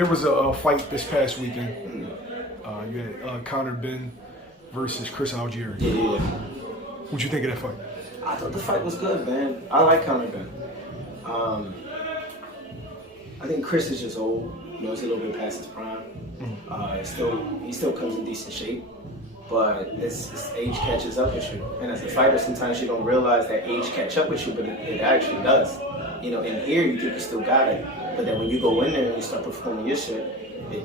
There was a fight this past weekend. You had Conor Ben versus Chris Algieri. Yeah. What'd you think of that fight? I thought the fight was good, man. I like Conor Ben. I think Chris is just old. You know, he's a little bit past his prime. He still comes in decent shape, but it's age catches up with you. And as a fighter, sometimes you don't realize that age catch up with you, but it actually does. You know, in here you think you still got it, but then when you go in there and you start performing your shit,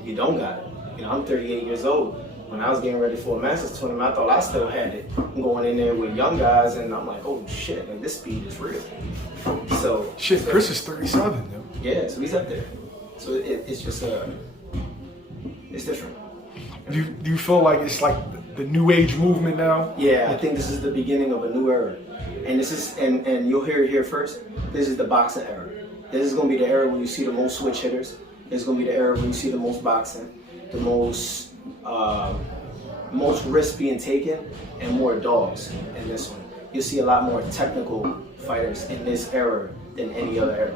you don't got it. You know, I'm 38 years old. When I was getting ready for a Masters tournament, I thought I still had it. I'm going in there with young guys, and I'm like, oh shit, like this speed is real. So Chris is 37 though. Yeah, so he's up there. So it's just it's different. Do you feel like it's like the new age movement now? Yeah, I think this is the beginning of a new era, and this is and you'll hear it here first. This is the boxing era. This is gonna be the era where you see the most switch hitters. This is gonna be the era where you see the most boxing, the most risks being taken, and more dogs in this one. You'll see a lot more technical fighters in this era than any other era.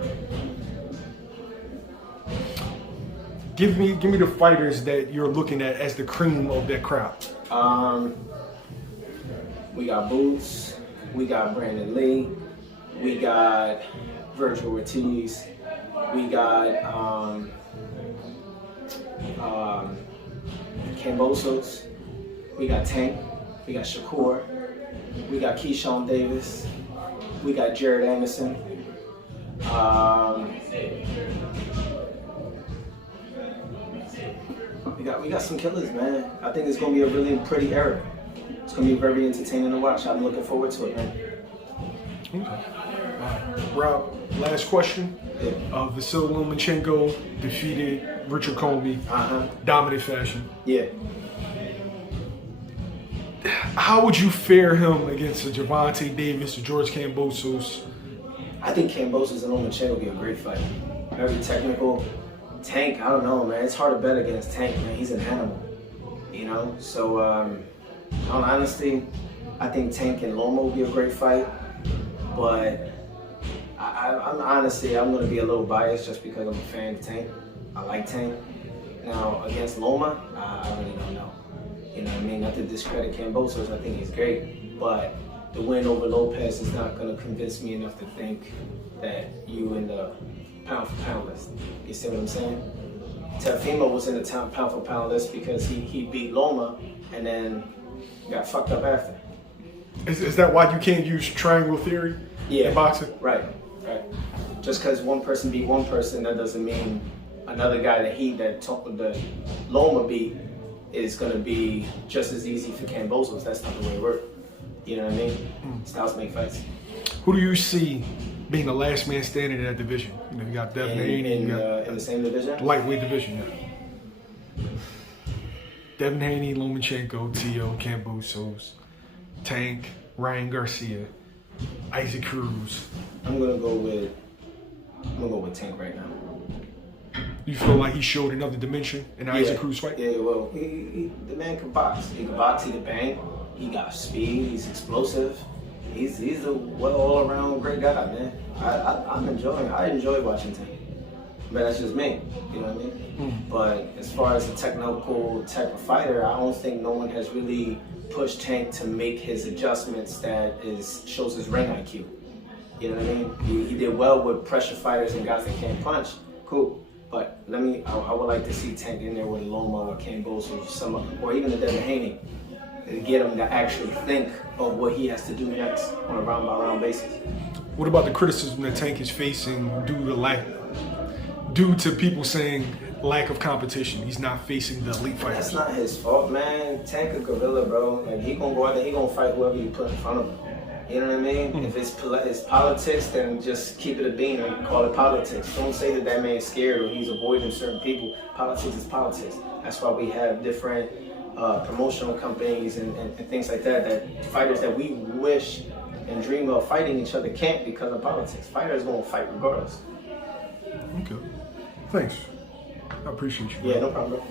Give me the fighters that you're looking at as the cream of that crowd. We got Boots, we got Brandon Lee, we got Virgil Ortiz, we got Cambosos, we got Tank, we got Shakur, we got Keyshawn Davis, we got Jared Anderson. We got some killers, man. I think it's gonna be a really pretty era. It's gonna be very entertaining to watch. I'm looking forward to it, man. Okay. Rob, last question. Yeah. Vasily Lomachenko defeated Richard Comey, dominant fashion. Yeah. How would you fare him against a Gervonta Davis or George Kambosos? I think Kambosos and Lomachenko would be a great fight. Very technical. Tank, I don't know, man. It's hard to bet against Tank, man. He's an animal, you know? So, honestly, I think Tank and Loma will be a great fight. But I'm honestly, I'm going to be a little biased just because I'm a fan of Tank. I like Tank. Now, against Loma, I really don't know. You know what I mean? Not to discredit Kambosos, I think he's great. But the win over Lopez is not going to convince me enough to think that you in the pound for pound list. You see what I'm saying? Teofimo was in the pound for pound list because he beat Loma and then got fucked up after. Is that why you can't use triangle theory in boxing? Right. Just because one person beat one person, that doesn't mean another guy that Loma beat is going to be just as easy for Kambosos. That's not the way it works. You know what I mean? Styles make fights. Who do you see being the last man standing in that division? You know, you got Devin Haney. In the same division? Lightweight division, yeah. Devin Haney, Lomachenko, Tio, Kambosos, Tank, Ryan Garcia, Isaac Cruz. I'm gonna go with Tank right now. You feel like he showed another dimension in the Isaac Cruz fight? Yeah, well, the man can box. He can box, he can bang. He got speed, he's explosive. He's a all-around great guy, man. I enjoy watching Tank. But that's just me, you know what I mean? But as far as a technical type of fighter, I don't think no one has really pushed Tank to make his adjustments that shows his ring IQ. You know what I mean? He did well with pressure fighters and guys that can't punch. Cool. But I would like to see Tank in there with Loma or Kambosos or even the Devin Haney to get him to actually think of what he has to do next on a round-by-round basis. What about the criticism that Tank is facing due to people saying lack of competition? He's not facing the elite fighters. That's not his fault, man. Tank a gorilla, bro. Like, he gonna go out there, he gonna fight whoever you put in front of him. You know what I mean? If it's politics, then just keep it a bean and call it politics. Don't say that man's scared or he's avoiding certain people. Politics is politics. That's why we have different promotional companies and things like that fighters that we wish and dream of fighting each other can't because of politics. Fighters gonna fight regardless. Okay. Thanks. I appreciate you. Yeah, no problem, bro.